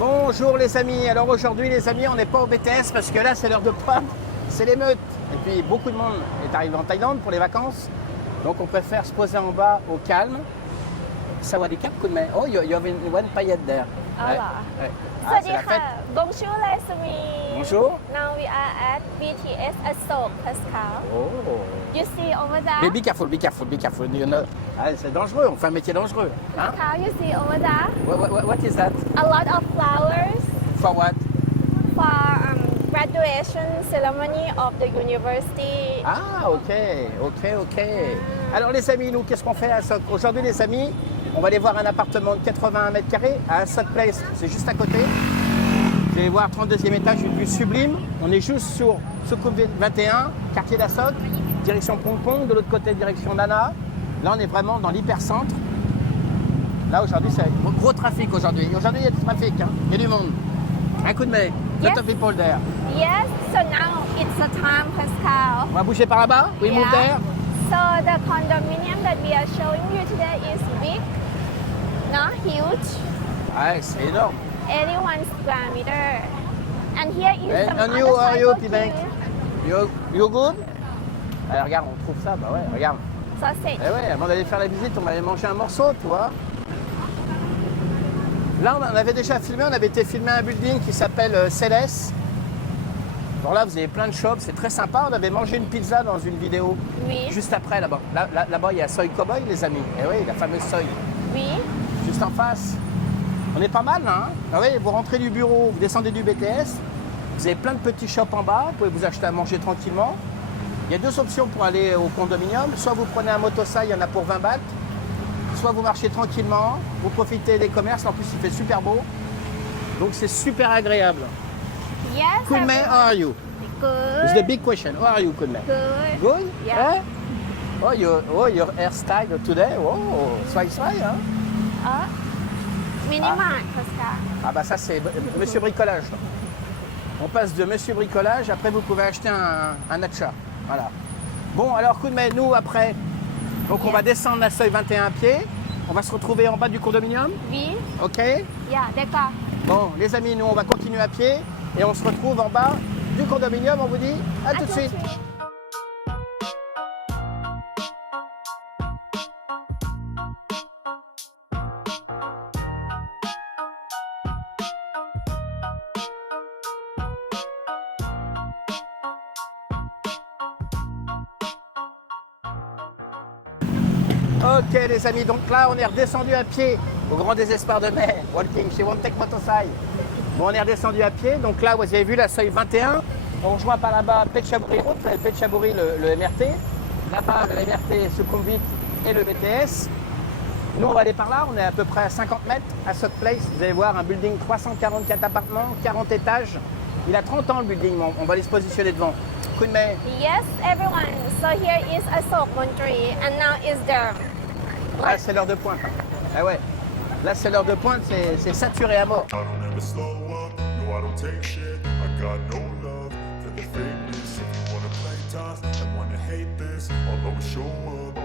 Bonjour les amis, alors aujourd'hui les amis on n'est pas au BTS parce que là c'est l'heure de pointe, c'est l'émeute. Et puis beaucoup de monde est arrivé en Thaïlande pour les vacances, donc on préfère se poser en bas au calme. Sawadee-kap, coup de main. Oh, you have one paillette there. Oh là. Ouais. สวัส c'est ดี la ค่ะ fête. Bonjour les amis. Bonjour. Now we are at BTS Asok Pascal. Oh. You see over there? Mais be careful, be careful, be careful. You know. Ah, c'est dangereux, on fait un métier dangereux. Hein? Pascal, you see over there? What is that? A lot of flowers For what? for graduation ceremony of the university. Ah, ok. Alors les amis, nous, qu'est-ce qu'on fait à Asok? Aujourd'hui les amis, on va aller voir un appartement de 81 mètres carrés à Asok Place, c'est juste à côté. Vous allez voir 32e étage, une vue sublime. On est juste sur Sukhumvit 21, quartier d'Asok, direction Pongpong, de l'autre côté direction Nana. Là on est vraiment dans l'hypercentre. Là aujourd'hui c'est gros trafic aujourd'hui. Aujourd'hui il y a du trafic, hein. Il y a du monde. Un coup de main, lot of people there. Yes, so now it's the time, Pascal. On va bouger par là-bas, we move there. So the condominium that we are showing you today is big, not huge, Ouais, c'est énorme. 81 square meter. And here is some And other you, are type you, of Pibank? view. You good? Allez, regarde, on trouve ça, bah ouais, regarde. Sausage. Eh ouais, avant d'aller faire la visite, on va aller manger un morceau, tu vois. Là, on avait déjà filmé, on avait été filmer un building qui s'appelle Céleste. Bon, là, vous avez plein de shops, c'est très sympa. On avait mangé une pizza dans une vidéo, Oui. juste après, là-bas. Là-bas, il y a Soy Cowboy, les amis. Eh oui, la fameuse Soy, Oui. juste en face. On est pas mal, là, hein. Ah oui, vous rentrez du bureau, vous descendez du BTS, vous avez plein de petits shops en bas, vous pouvez vous acheter à manger tranquillement. Il y a deux options pour aller au condominium. Soit vous prenez un motosai, il y en a pour 20 bahts. Soit vous marchez tranquillement, vous profitez des commerces, en plus il fait super beau. Donc c'est super agréable. Yes. Kunmei, how are you? It's the Good. big question. How are you, Kunmei? Good. Good? Yeah. Eh? Your hairstyle today, oh, swai, hein? Minimart, Pascal. Ah bah ça c'est Monsieur Bricolage. On passe de Monsieur Bricolage, après vous pouvez acheter un achat. Voilà. Bon alors Kunmei, nous après, donc on va descendre la seuil 21 pieds, on va se retrouver en bas du condominium, Oui. ok? Yeah, d'accord. Bon les amis, nous on va continuer à pied et on se retrouve en bas du condominium, on vous dit à tout de suite. Ok les amis, donc là on est redescendu à pied au grand désespoir de May. Walking, she won't take motosai. Bon on est redescendu à pied, donc là vous avez vu la seuil 21. On rejoint par là-bas Phetchaburi Road, Phetchaburi le MRT. Là-bas le MRT Sukhumvit et le BTS. Nous on va aller par là, on est à peu près à 50 mètres à Asok Place. Vous allez voir un building 344 appartements, 40 étages. Il a 30 ans le building, on va aller se positionner devant. Kunmei. Yes, everyone. So here is Asok Montreal, and now is there. Ah, c'est l'heure de pointe. Hein. Ah ouais. Là, c'est l'heure de pointe, c'est saturé à mort. I don't ever slow up, no I don't take shit. I got no love for the fakeness. If you wanna play tough and wanna hate this, I'll always show up.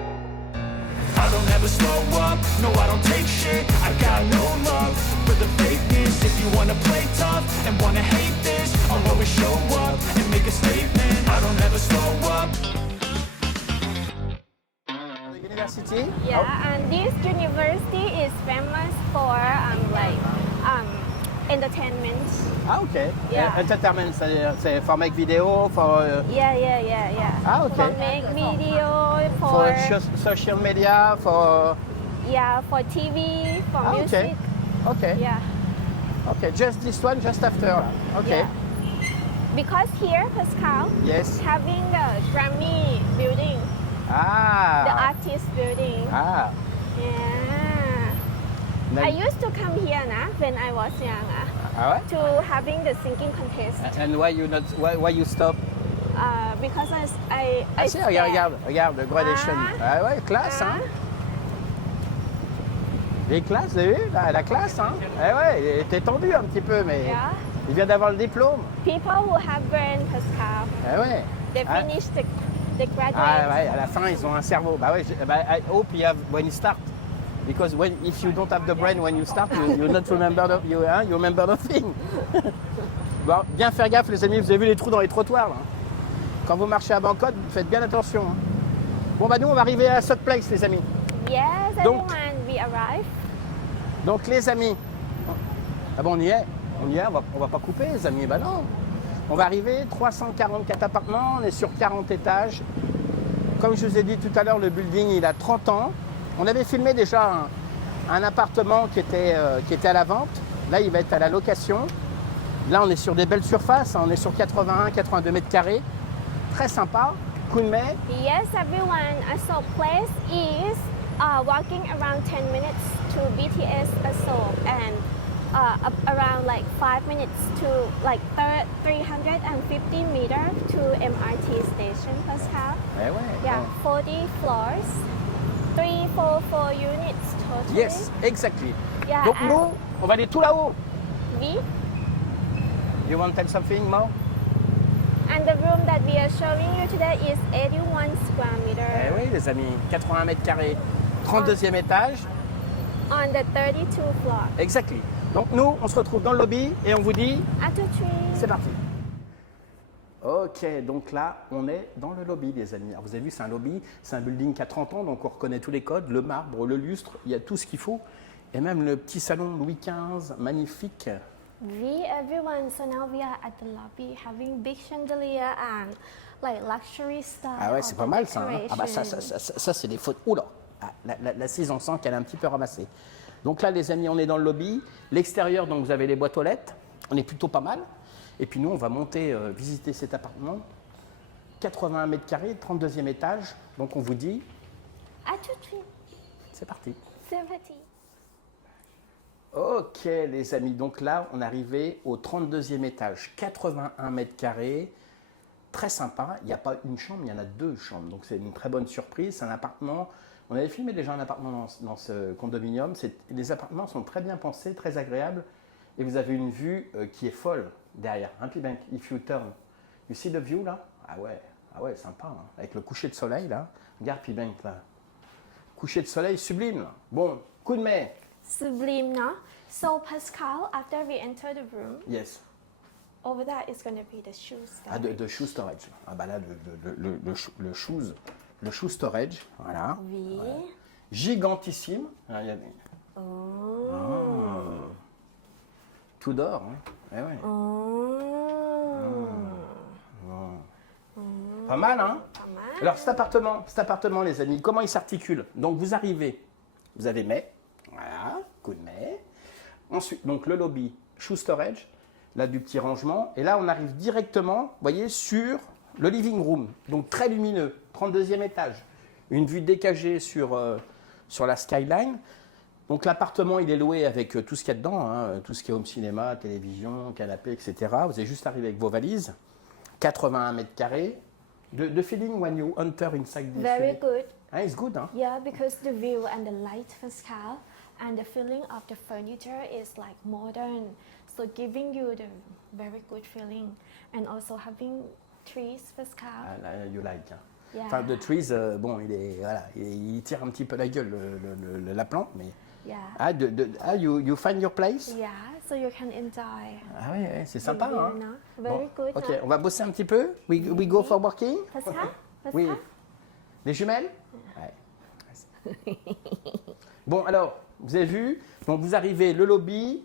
I don't ever slow up, no I don't take shit. I got no love for the fakeness. If you wanna play tough and wanna hate this, I'll always show up and make a statement. I don't ever slow up. University. Yeah, and this university is famous for entertainment. Ah, ok. Yeah. Entertainment, c'est for make video, for Yeah. Ah, okay. For make video, for for social media, for... yeah, for TV, for Ah, music. ok. Yeah. Ok, just this one, just after. Ok. Yeah. Because here, Pascal, Yes. having the Grammy building, the Ah. artist building. Ah. Yeah. I used to come here when I was young Ah ouais? to having the singing contest And why you not, why you stop? because I Ah si, regarde, le gradation. Ah. Ah ouais, classe, hein? Ah. Les classes, vous avez vu? La classe, hein? Eh ouais, il était tendu un petit peu, mais Yeah. il vient d'avoir le diplôme. People who have brain, Pascal, Eh ouais. they Ah. finish the graduate. Ah ouais, à la fin, ils ont un cerveau. Bah ouais, I hope you have when you start. Because if you don't have the brain when you start, you not remember you remember nothing. Bon, bien faire gaffe les amis, vous avez vu les trous dans les trottoirs là. Quand vous marchez à Bangkok, faites bien attention. Hein. Bon bah nous on va arriver à Sot Place les amis. Yes, Donc- everyone, we arrive. Donc les amis, ah bon on y est, on va pas couper les amis, bah non. On va arriver, 344 appartements, on est sur 40 étages. Comme je vous ai dit tout à l'heure, le building il a 30 ans. On avait filmé déjà un appartement qui était à la vente. Là il va être à la location. Là on est sur des belles surfaces, hein. On est sur 81-82 mètres carrés. Très sympa. Kunmei, Yes, everyone. Seoul Place is walking around 10 minutes to BTS Seoul and around like 5 minutes to like 350 meters to MRT station, Pascal. eh ouais. Yeah, ouais. 40 floors, 344 units totally. Yes, exactly. Yeah, Donc and nous, on va aller tout là-haut. we You want to tell something more? and the room that we are showing you today is 81 square Eh meters oui les amis, 81 mètres carrés, 32e étage. on the 32 floor. Exactly. Donc nous, on se retrouve dans le lobby et on vous dit, At 2, 3. c'est parti. Ok, donc là, on est dans le lobby, les amis. Alors, vous avez vu, c'est un lobby, c'est un building qui a 30 ans, donc on reconnaît tous les codes, le marbre, le lustre, il y a tout ce qu'il faut. Et même le petit salon Louis XV, magnifique. We everyone, so now we are at the lobby having big chandelier and like luxury style. Ah ouais, of c'est pas mal ça. Hein. Ah bah decoration. ça c'est des fautes. Oula, ah, la cise, on sent qu'elle est un petit peu ramassée. Donc là, les amis, on est dans le lobby. L'extérieur, donc vous avez les boîtes aux lettres. On est plutôt pas mal. Et puis nous, on va monter, visiter cet appartement. 81 mètres carrés, 32e étage. Donc on vous dit, At 2, 3. c'est parti. 70. Ok, les amis. Donc là, on est arrivé au 32e étage. 81 mètres carrés. Très sympa. Il n'y a pas une chambre, il y en a 2 chambres. Donc c'est une très bonne surprise. C'est un appartement. On avait filmé déjà un appartement dans ce condominium. Les appartements sont très bien pensés, très agréables. Et vous avez une vue qui est folle derrière. Un petit bank. If you turn. You see the view là? Ah ouais, sympa. Hein. Avec le coucher de soleil là. Regarde P-Bank là. Coucher de soleil sublime. Là. Bon, Kunmei. Sublime, no? So Pascal, after we enter the room, Yes. over there is going to be the shoes. Ah, de shoe storage. Ah bah là, le shoe storage. Voilà. Oui. Gigantissime. Ah, il y a des- Oh. Tout d'or. Hein. Eh ouais. Pas mal, hein? Pas mal. Alors cet appartement, les amis, comment il s'articule? Donc vous arrivez, vous avez mai, voilà, coup de mai. Ensuite, donc le lobby, shoe storage, là du petit rangement. Et là, on arrive directement, vous voyez, sur le living room. Donc très lumineux, 32e étage. Une vue dégagée sur la skyline. Donc l'appartement, il est loué avec tout ce qu'il y a dedans, hein, tout ce qui est home cinéma, télévision, canapé, etc. Vous allez juste arriver avec vos valises. 81 mètres carrés. The feeling when you enter inside this Very unit. good. Ah, it's good, hein? Yeah, because the view and the light, Pascal, and the feeling of the furniture is like modern. So giving you the very good feeling. And also having trees, Pascal. Ah, là, you like. Hein. Yeah. Enfin, the trees, bon, il tire un petit peu la gueule, la plante, mais... Yeah. You find your place? Yeah, so you can enjoy. Ah oui, ouais, c'est sympa, the hein? view, no? Very Bon, good. ok, no? on va bosser un petit peu. We go for working? Pascal? Oui. Pascal? Les jumelles? Ouais. Bon, alors, vous avez vu, donc vous arrivez le lobby.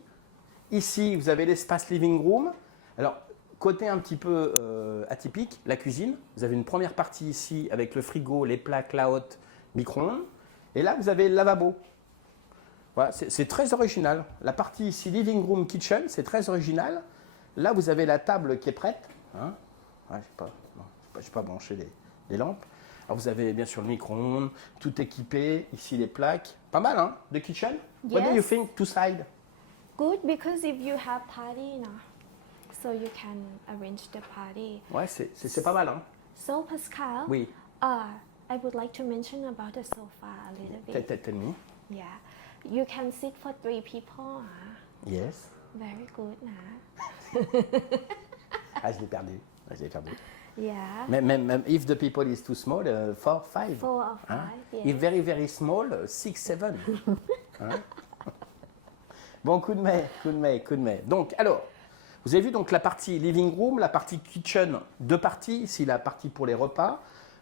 Ici, vous avez l'espace living room. Alors, côté un petit peu atypique, la cuisine. Vous avez une première partie ici avec le frigo, les plaques, la hotte, micro-ondes. Et là, vous avez le lavabo. Voilà, c'est très original. La partie ici, living room, kitchen, c'est très original. Là, vous avez la table qui est prête. Hein. Ouais, je n'ai pas branché les lampes. Alors, vous avez bien sûr le micro-ondes, tout équipé. Ici, les plaques. Pas mal, hein, the kitchen. What do you Yes. think, two sides? Good, because if you have party, no? So you can arrange the party. Ouais, c'est pas mal, hein. So Pascal, Oui. I would like to mention about the sofa a little bit. Tell me. Yeah, you can sit for 3 people. Yes. Very good, nah. Ah, je l'ai perdu. Yeah. Même if the people is too small, 4, 5. 4 or 5, yes. If very, very small, 6, 7. Hein? Bon, coup de main, coup de main, coup de main. Donc, alors, vous avez vu donc la partie living room, la partie kitchen, deux parties. Ici, la partie pour les repas,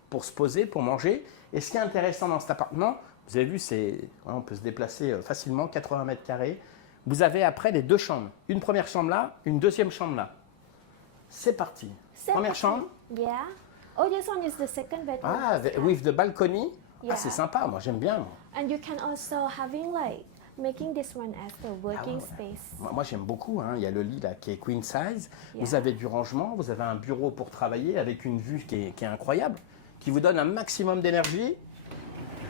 pour se poser, pour manger. Et ce qui est intéressant dans cet appartement, vous avez vu, on peut se déplacer facilement, 80 mètres carrés. Vous avez après les deux chambres. Une première chambre là, une deuxième chambre là. C'est parti. Première chambre. Yeah. Oh, this one is the second bedroom. Ah, with the balcony. Yeah. Ah, c'est sympa, moi j'aime bien. Moi. And you can also having like making this one as the working space. Moi j'aime beaucoup, hein. Il y a le lit là qui est queen size, Yeah. vous avez du rangement, vous avez un bureau pour travailler avec une vue qui est incroyable, qui vous donne un maximum d'énergie.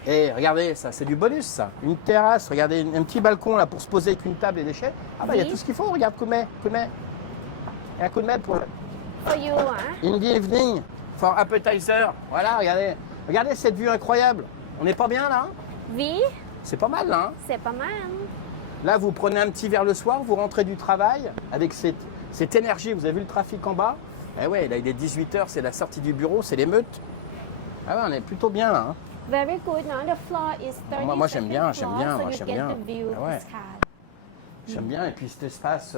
Et regardez, ça c'est du bonus ça, une terrasse, regardez un petit balcon là pour se poser avec une table et des chaises. Ah bah il y a Oui. tout ce qu'il faut, regarde, coup de main. Et un coup de main pour For you, hein? in the evening, for appetizer. Voilà, regardez cette vue incroyable. On n'est pas bien là, hein? Oui, C'est pas mal là, hein? c'est pas mal. Là, vous prenez un petit verre le soir, vous rentrez du travail avec cette énergie. Vous avez vu le trafic en bas? Eh ouais, là, il est 18h, c'est la sortie du bureau, c'est l'émeute. Ah ouais, on est plutôt bien là. Hein. Very good. Now the floor is 30 Moi, j'aime bien, floor, moi, so you j'aime get bien. the view, Ah ouais. Pascal. J'aime bien. Et puis cet espace,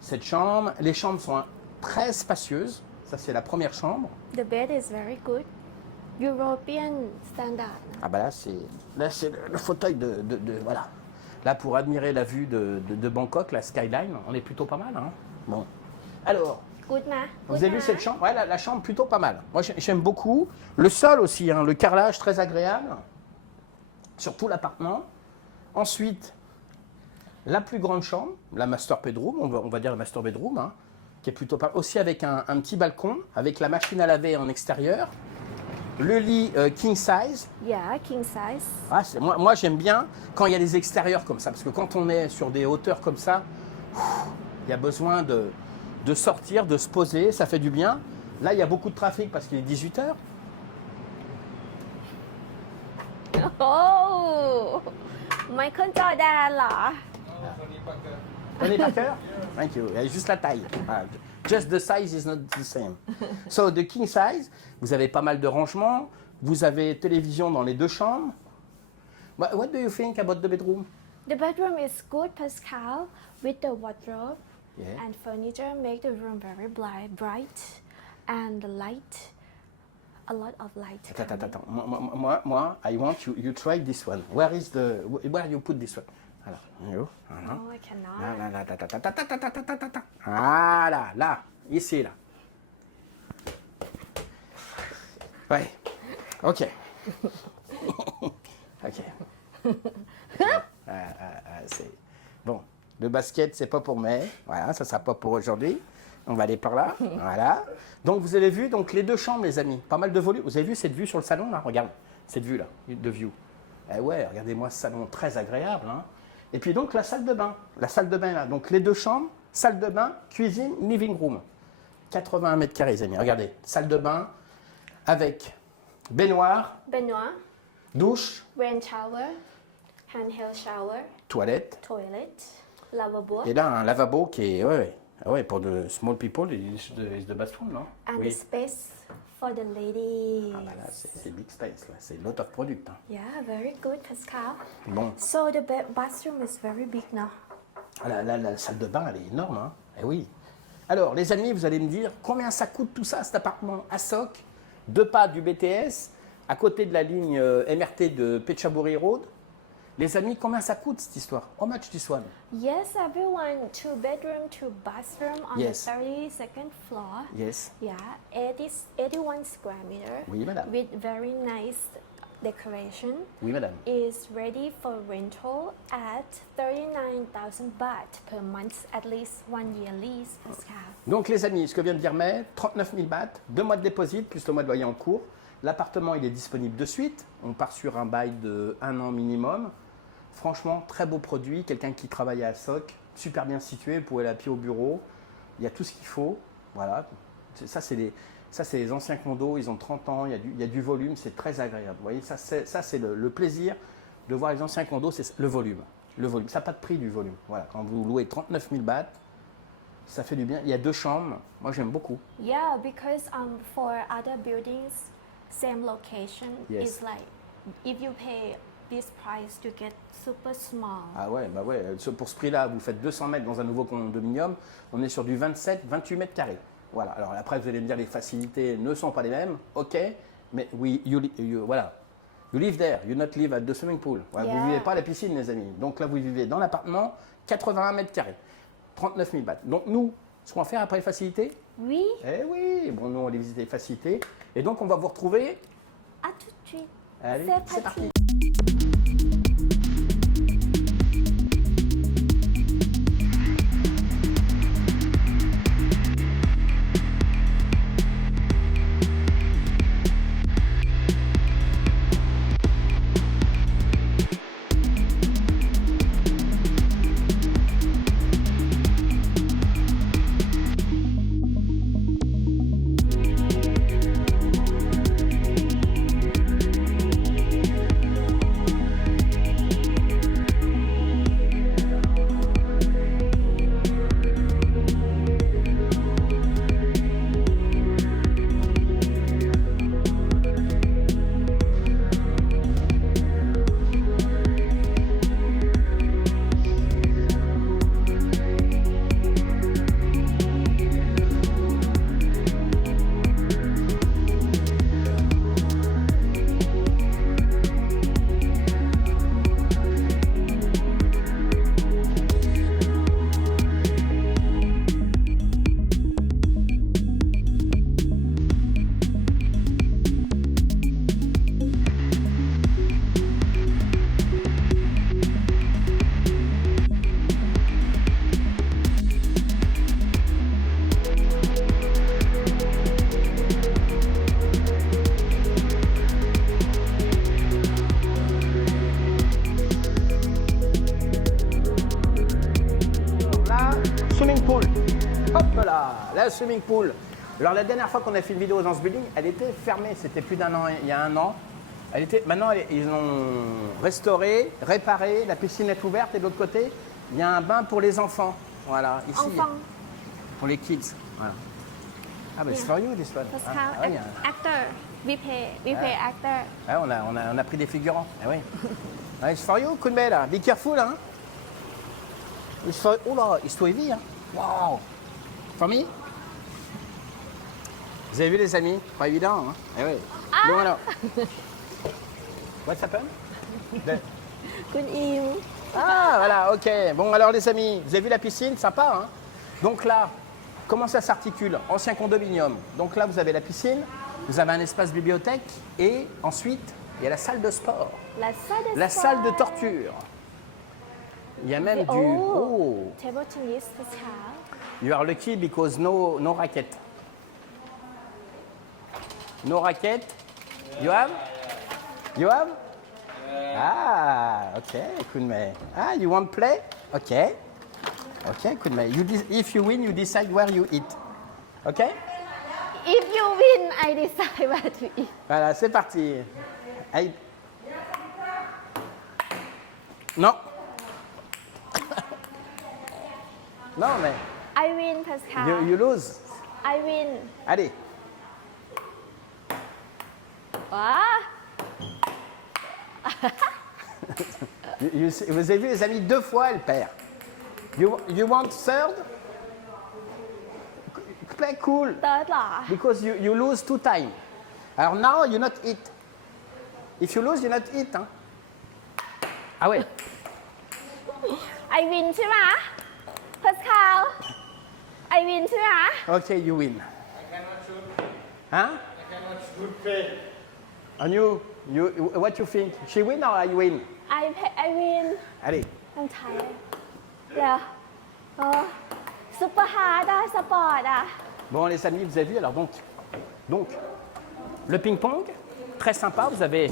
cette chambre. Les chambres sont très spacieuses. Ça, c'est la première chambre. The bed is very good. European standard. Ah bah là, c'est le fauteuil voilà. Là, pour admirer la vue de Bangkok, la skyline, on est plutôt pas mal. Hein. Bon. Alors, Good, ma. vous Good, avez vu ma. cette chambre? Ouais, la chambre plutôt pas mal. Moi, j'aime beaucoup. Le sol aussi, hein, le carrelage très agréable. Surtout l'appartement. Ensuite, la plus grande chambre, la master bedroom, on va dire la master bedroom, hein, qui est plutôt pas mal. Aussi avec un petit balcon, avec la machine à laver en extérieur. Le lit king size. Yeah, king size. Ah, moi j'aime bien quand il y a des extérieurs comme ça, parce que quand on est sur des hauteurs comme ça, il y a besoin de sortir, de se poser, ça fait du bien. Là, il y a beaucoup de trafic parce qu'il est 18h. Oh, Michael Jordan là. Tony Parker? Thank you. Il y a juste la taille. Voilà. Just the size is not the same. So, the king size, vous avez pas mal de rangements, vous avez télévision dans les deux chambres. What do you think about the bedroom? The bedroom is good, Pascal, with the wardrobe Yeah. and furniture make the room very bright and the light, a lot of light. Attends. Moi, I want you try this one. Where you put this one? Alors, voilà. Oh, I cannot. Là. Voilà, là, ici, là. Ouais. Ok. Ok. C'est bon. Le basket, c'est pas pour mai. Voilà, ça sera pas pour aujourd'hui. On va aller par là. Voilà. Donc vous avez vu donc les deux chambres, les amis. Pas mal de volume. Vous avez vu cette vue sur le salon là? Regarde cette vue là, de view. Eh ouais, regardez-moi ce salon très agréable. Hein. Et puis donc la salle de bain. La salle de bain là. Donc les deux chambres, salle de bain, cuisine, living room. 81 mètres carrés, les amis. Regardez, salle de bain avec baignoire, Benoit, douche, rain shower, handheld shower, toilette. toilet, lavabo, Et là, un lavabo qui est, ouais, pour the small people, is the bathroom, non? and Oui. space for the ladies. Ah bah là, c'est big space, là. C'est lot of product. Hein. Yeah, very good, Pascal. Bon, So the bathroom is very big now. ah, la salle de bain, elle est énorme, hein. Eh oui. Alors, les amis, vous allez me dire, combien ça coûte tout ça, cet appartement à Sok, deux pas du BTS, à côté de la ligne MRT de Phetchaburi Road. Les amis, combien ça coûte cette histoire? How much this one? Yes, everyone, 2 bedroom, 2 bathroom on Yes. the 32nd floor. Yes. Yeah, 81 square meter. Oui, madame. With very nice decoration. Oui, madame. Is ready for rental at 39,000 baht per month, at least 1 year lease, Pascal. Donc les amis, ce que vient de dire May, 39 000 bahts, 2 mois de dépôt, plus le mois de loyer en cours. L'appartement, il est disponible de suite. On part sur un bail de 1 an minimum. Franchement, très beau produit. Quelqu'un qui travaille à Sok, super bien situé. Vous pouvez aller à pied au bureau. Il y a tout ce qu'il faut. Voilà. Ça, c'est les anciens condos. Ils ont 30 ans. Il y a du volume. C'est très agréable. Vous voyez, ça, c'est le plaisir de voir les anciens condos. C'est le volume. Le volume. Ça n'a pas de prix du volume. Voilà. Quand vous louez 39 000 bahts, Ça fait du bien. Il y a 2 chambres. Moi, j'aime beaucoup. Yeah, because for other buildings, same location, Yes. it's like if you pay this price, you get super small. Ah ouais, bah ouais. Pour ce prix-là, vous faites 200 mètres dans un nouveau condominium. On est sur du 27, 28 mètres carrés. Voilà. Alors après, vous allez me dire les facilités ne sont pas les mêmes. Ok. Mais oui, voilà. You live there. You not live at the swimming pool. Voilà, Yeah. Vous ne vivez pas à la piscine, les amis. Donc là, vous vivez dans l'appartement, 81 mètres carrés. 39 000 bahts. Donc nous, ce qu'on va faire après les facilités, Oui, eh oui, bon, nous on va aller visiter les facilités. Et donc on va vous retrouver. à tout de suite. Allez, c'est parti. Hop là, la swimming pool. Alors la dernière fois qu'on a fait une vidéo dans ce building, elle était fermée, c'était plus d'un an, il y a un an. Maintenant, ils ont restauré, réparé, la piscine est ouverte et de l'autre côté, il y a un bain pour les enfants. Voilà, ici, Enfant. pour les kids. Voilà. Ah, bah, c'est for you, this one. Pascal, Ah, ouais, il y a- actor. We pay actor. ah, on a pris des figurants. Ah, oui. Ah, it's for you, Kunmei, là. Be careful, hein. It's for... Oh là, it's too heavy, hein. Wow. For me? Vous avez vu, les amis? Pas évident, hein. Eh oui. Bon, alors. What's happened? Good evening. Ah, voilà, ok. Bon, alors, les amis, vous avez vu la piscine? Sympa, hein. Donc là, comment ça s'articule? Ancien condominium. Donc là, vous avez la piscine, vous avez un espace bibliothèque et ensuite, il y a la salle de sport, La salle de la sport. salle de torture. Il y a même du... Oh, Table tennis, Pascal. you are lucky because no racket. No racket. You have? You have? Ah, okay, Kunmei. Ah, you want play? Okay. Okay, Kunmei. If you win, you decide where you eat. Okay? If you win, I decide where to eat. Voilà, c'est parti. Aïe. Non. Non, mais I win, Pascal. you lose. I win. Allez. Ah, Vous avez vu, les amis, 2 fois, elle perd. You want third? Play cool. third เหรอ Because you lose 2 times. Alors now, you not eat. If you lose, you not eat. Hein? Ah ouais. I win ใช่ไหม Pascal I win ใช่ไหม Okay, you win. Huh? And you, what you think? She win or I win? I win Allez. I'm tired เดี๋ยวซุปเปอร์ฮาร์ดอะสปอร์ตอะ Bon, les amis, vous avez vu, alors donc le ping-pong, très sympa. Vous avez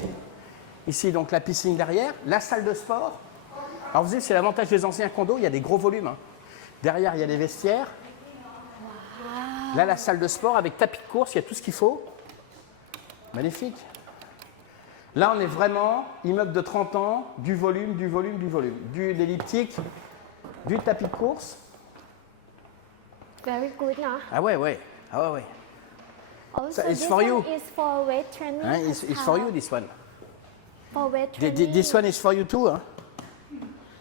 ici donc la piscine derrière, la salle de sport. Alors vous savez, c'est l'avantage des anciens condos, il y a des gros volumes. Hein. Derrière, il y a des vestiaires. Là, la salle de sport avec tapis de course, il y a tout ce qu'il faut. Magnifique. Là, on est vraiment immeuble de 30 ans, du volume, de l'elliptique, du tapis de course. Very good, no? Ah ouais, ouais. Ah ouais, ouais. Also, it's this for one you. is for weight training. Hein, it's for you, this one. For weight training. This one is for you too. Hein?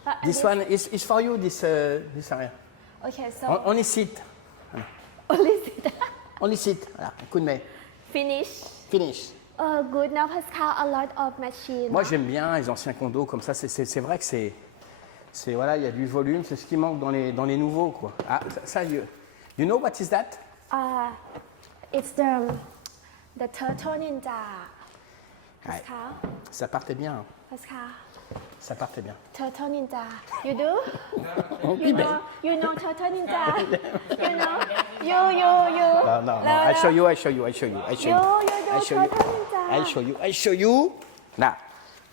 And This one is for you, this area. Okay, so Only sit. only sit. Only sit. Voilà, un coup de main. Finish. Finish. Good now, Pascal. A lot of machine. Moi, j'aime bien les anciens condos comme ça. C'est vrai que voilà, il y a du volume. C'est ce qui manque dans les nouveaux, quoi. Ah, ça, you know what is that? It's the Turtle Ninja. Ouais. Pascal. Ça partait bien. Hein. Pascal. Ça partait bien. Turtle Ninja. You do? You know Turtle Ninja. You know? You. No, no. I show you. You do Turtle Ninja. I show you. Now,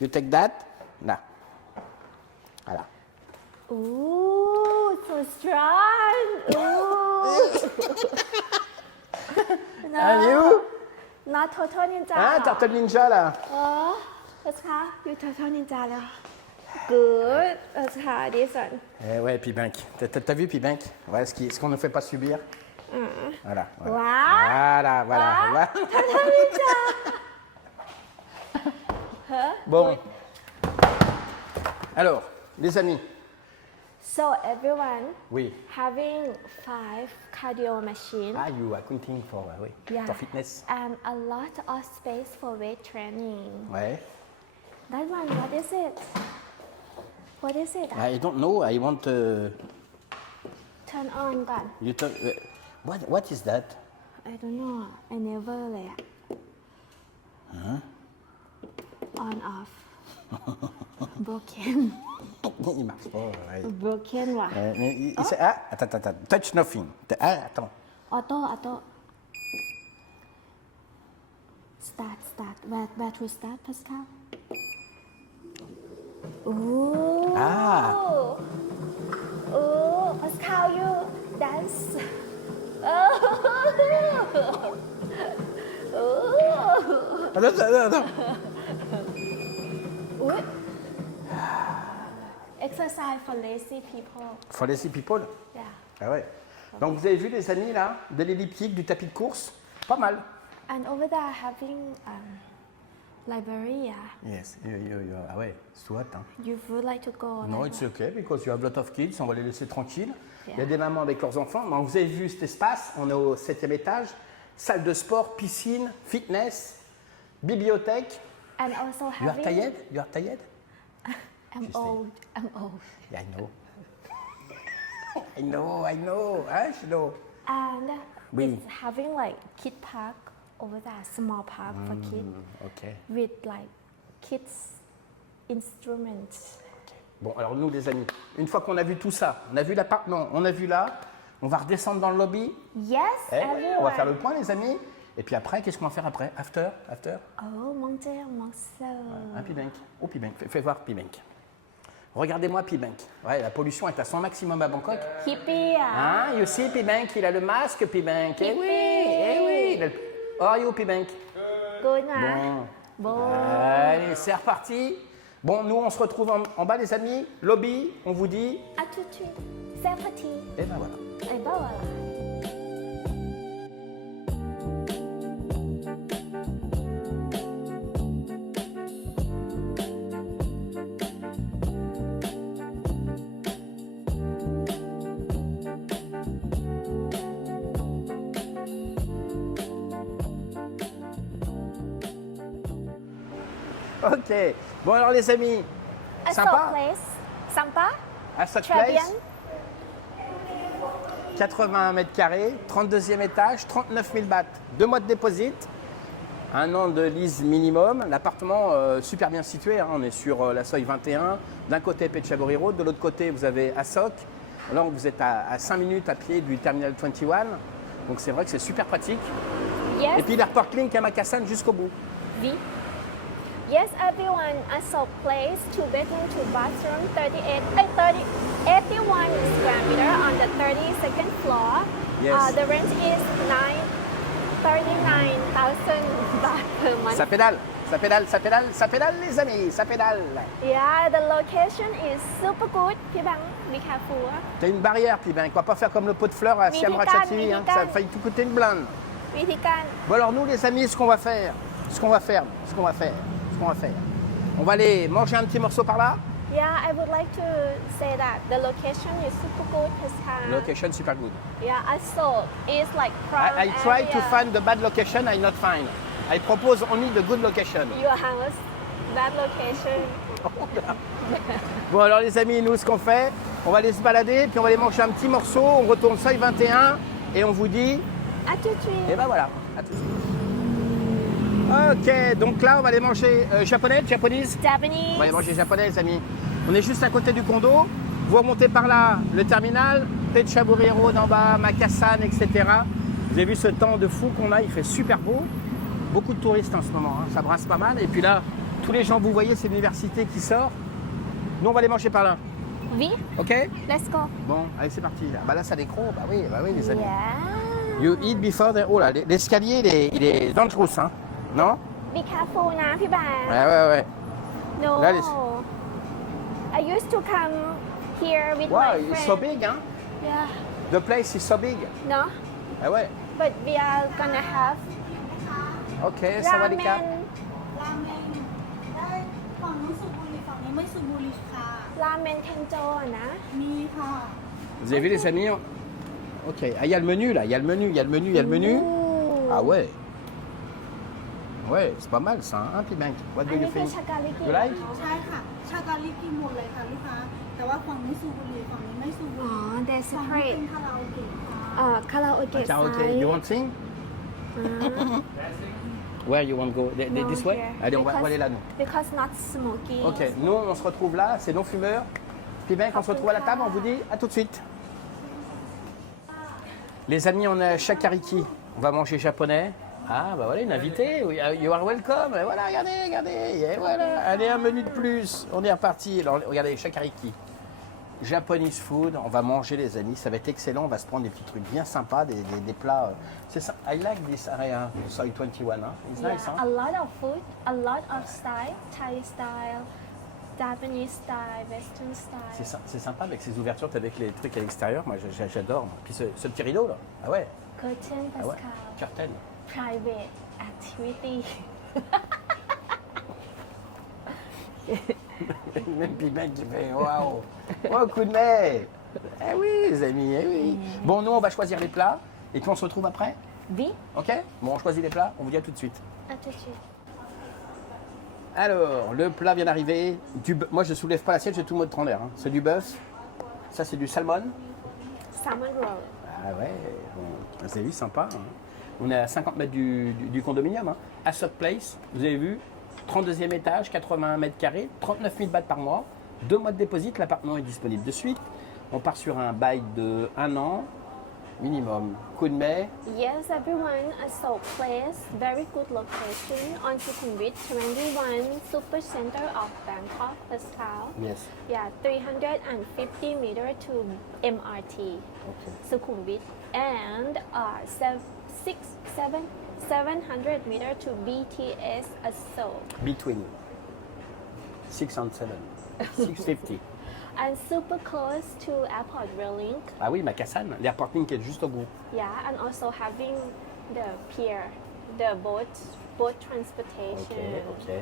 you take that. Now. Voilà. Ooh, so strong. Ooh. No, And you? not Turtle Ninja. Hein, Turtle Ninja, là. Oh, Pascal, you Turtle Ninja là. Good. Pascal, this one. Eh ouais, P-Bank. T'as vu P-Bank? Voilà ce qu'on ne fait pas subir. Voilà. Wow. Voilà. Turtle Ninja. Bon. Alors, les amis. So everyone Oui. having 5 cardio machines. Ah, you are counting for, oui, Yeah. for fitness. And a lot of space for weight training. Ouais. That one, what is it? What is it? I don't know. I want Turn on ก่อน you to, what is that? I don't know. I never เลยอะ On off. Broken. Il marche pas. Ouais. Broken ว่ะ Attends. Touch nothing. Attends. Auto. Start. Where to start, Pascal? Ooh. Ooh, Pascal, you dance. Ooh. Attends. Ooh. Exercise for lazy people. For lazy people. Yeah. Ah ouais. Donc vous avez vu les amis là, de l'elliptique, du tapis de course, pas mal. And over there having library, yeah. Yes. Ah ouais, c'est hot, hein. You would like to go? No, like it's okay because you have a lot of kids. On va les laisser tranquilles. Il y a Yeah. des mamans avec leurs enfants. Donc, vous avez vu cet espace. On est au 7e étage. Salle de sport, piscine, fitness, bibliothèque. And also You are having. tired? You are tired? I'm old. Yeah, I know. I know. Hein, je know. And Oui. it's having like kid park over there, small park for kids Ok. with like kids instruments. Bon, alors nous, les amis, une fois qu'on a vu tout ça, on a vu l'appartement, on a vu là, on va redescendre dans le lobby. Yes, Eh, everyone. on va faire le point, les amis. Et puis après, qu'est-ce qu'on va faire après? After? Oh, manger morceau. Un P-Bank. Oh, P-Bank. Fais voir P-Bank. Regardez-moi P-Bank. Ouais, la pollution est à son maximum à Bangkok. Hippie. Hein, you see P-Bank, il a le masque P-Bank. Eh oui. How are you P-Bank? Good, hein? Bon. Allez, c'est reparti. Bon, nous, on se retrouve en bas, les amis. Lobby, on vous dit. À tout de suite. C'est parti. Et ben voilà. Et ben voilà. Ok. Bon, alors, les amis. A Sympa? place. Sympa? À cette Très bien. place. 81 mètres carrés, 32e étage, 39 000 bahts. 2 mois de déposit, un an de lease minimum. L'appartement super bien situé, hein. On est sur la Soi 21. D'un côté Phetchaburi Road, de l'autre côté vous avez Asok. Là vous êtes à 5 minutes à pied du Terminal 21. Donc c'est vrai que c'est super pratique. Yes. Et puis l'Airport Link à Makassar jusqu'au bout. V. Yes, everyone. I saw place 2 bedroom, 2 bathroom, 81 square meter on the 32nd floor. Yes. The rent is 39,000 baht per month. Ça pédale les amis, ça pédale. Yeah, the location is super good. พี่บัง be careful. T'as une barrière, puis ben, on va pas faire comme le pot de fleurs à Siam Vitican, Ratchathini, hein. Vitican. Ça a failli tout coûter une blinde. วิธีการ Bon alors nous les amis, ce qu'on va faire, on va aller manger un petit morceau par là. Yeah, I would like to say that the location is super good, Pascal. Location super good. Yeah, I saw it's like prime I try to area. find the bad location, I not find. I propose only the good location. Your house, that location. Bon alors les amis, nous ce qu'on fait, on va aller se balader, puis on va aller manger un petit morceau, on retourne seuil 21 et on vous dit, À tout de suite. et ben voilà, à tout de suite. Ok, donc là on va aller manger japonais, japonese. Japanese. On va aller manger japonais les amis. On est juste à côté du condo, vous remontez par là, le terminal, Pechaburero d'en bas, Makassan, etc. Vous avez vu ce temps de fou qu'on a, il fait super beau. Beaucoup de touristes en ce moment, hein, ça brasse pas mal. Et puis là, tous les gens que vous voyez, c'est l'université qui sort. Nous on va aller manger par là, Oui, ok? let's go. Bon, allez c'est parti. Bah là ça décroît, bah oui les amis. Yeah. You eat before the... Oh là, l'escalier il est dangerous, hein? Non? Be careful นะพี่บาง Ouais. No. Là, les- I used to come here with Wow, my it's friend. so big, hein? Yeah. The place is so big. No, Ah ouais. but we are gonna have Ok, ça va les cas. ramen. ราเมงได้ฝั่งนู้นสูบบุหรี่ฝั่งนี้ไม่สูบบุหรี่ค่ะ Ramen Tenjo นะ มีค่ะ Vous avez vu les amis? Ok, ah il y a le menu là, il y a le menu. Ouh. Ah ouais. Ouais, c'est pas mal ça, hein, Pibank? What อั do น you นี้คือ think? ชากาลิกิ You like? ใช่ค่ะ ชากาลิกินหมดเลยค่ะลูกค้า แต่ว่าฝั่งนี้สูบบุหรี่ฝั่งนี้ไม่สูบบุ อ๋ ห อ รี่ they ฝั่งนี้ separate เป็นคาราโอเกะค่ะ คาราโอเกะ Ah, ok, ไซ you want sing? Where you want to go? This way? Allez, on va aller là nous. Because not smoking. Ok, nous on se retrouve là, c'est non fumeur. Pibank, on se retrouve à la table, on vous dit à tout de suite. Les amis, on est à Shakariki. On va manger japonais. Ah, bah voilà, une invitée. You are welcome. Et voilà, regardez. Et voilà, allez, un menu de plus. On est reparti. Alors, regardez, Shakariki. Japanese food. On va manger, les amis. Ça va être excellent. On va se prendre des petits trucs bien sympas, des plats. C'est ça. I like this area, Soy 21. Hein. It's Yeah, nice, hein? a lot of food, a lot of style, Thai style, Japanese style, Western style. C'est sympa avec ces ouvertures, avec les trucs à l'extérieur. Moi, j'adore. Puis ce petit rideau, là. Ah ouais. Curtain, Ah ouais. Pascal. Curtain. Private activity. Même Pibank qui fait waouh! Oh, coup de nez! Eh oui, les amis, eh oui. Bon, nous, on va choisir les plats et puis on se retrouve après. Oui, Ok? Bon, on choisit les plats, on vous dit à tout de suite. à tout de suite. Alors, le plat vient d'arriver. Moi, je soulève pas l'assiette, j'ai tout le mode en l'air. Hein. C'est du bœuf. Ça, c'est du salmon. Salmon roll. Ah ouais, bon, vous avez vu, sympa. Hein. On est à 50 mètres du condominium. Hein. Ascot Place, vous avez vu, 32e étage, 81 mètres carrés, 39 000 bahts par mois, 2 mois de dépôt, l'appartement est disponible de suite. On part sur un bail de 1 an minimum. Coup de mai, Yes, everyone, Assault Place, very good location on Sukhumvit 21, super center of Bangkok, Pascal. yes. Yeah, 350 meter to MRT, Okay. Sukhumvit, and 700 meter to BTS Assault. Between 6 and 7, 650. And super close to Airport Rail Link. Ah oui, Makassan, l'airport link est juste au bout. Yeah, and also having the pier, the boat transportation. Ok.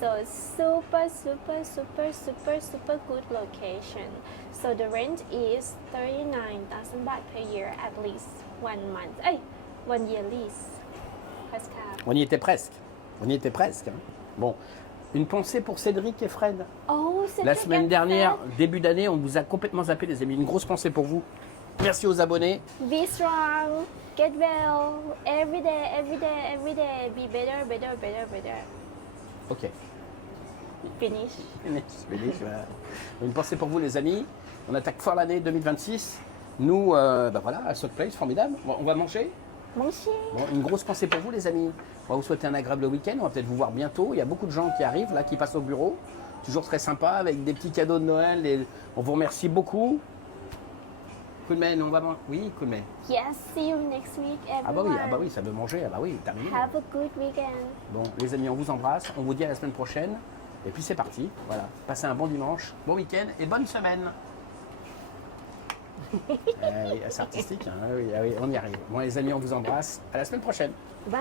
So super good location. So the rent is 39,000 baht per year at least 1 month. 1 year lease. Pascal. On y était presque. Hein. Bon, une pensée pour Cédric et Fred. Oh, c'est La semaine dernière, début d'année, on vous a complètement zappé, les amis. Une grosse pensée pour vous. Merci aux abonnés. Be strong, get well, every day, be better. Ok. Finish. Finish, voilà. Une pensée pour vous, les amis. On attaque fort l'année 2026. Nous, voilà, à Ascot Place, formidable. Bon, on va manger. Manger. Bon, une grosse pensée pour vous, les amis. On va vous souhaiter un agréable week-end. On va peut-être vous voir bientôt. Il y a beaucoup de gens qui arrivent, là, qui passent au bureau. Toujours très sympa, avec des petits cadeaux de Noël. Et on vous remercie beaucoup. Coup de main, on va manger. Oui, coup de main. Yes, see you next week, everyone. Ah bah oui, ça veut manger. Ah bah oui, terminé. Have a good weekend. Bon, les amis, on vous embrasse. On vous dit à la semaine prochaine. Et puis c'est parti. Voilà. Passez un bon dimanche, bon week-end et bonne semaine. Oui, c'est artistique, hein, oui, ah oui, on y arrive. Bon les amis, on vous embrasse. À la semaine prochaine. Bye.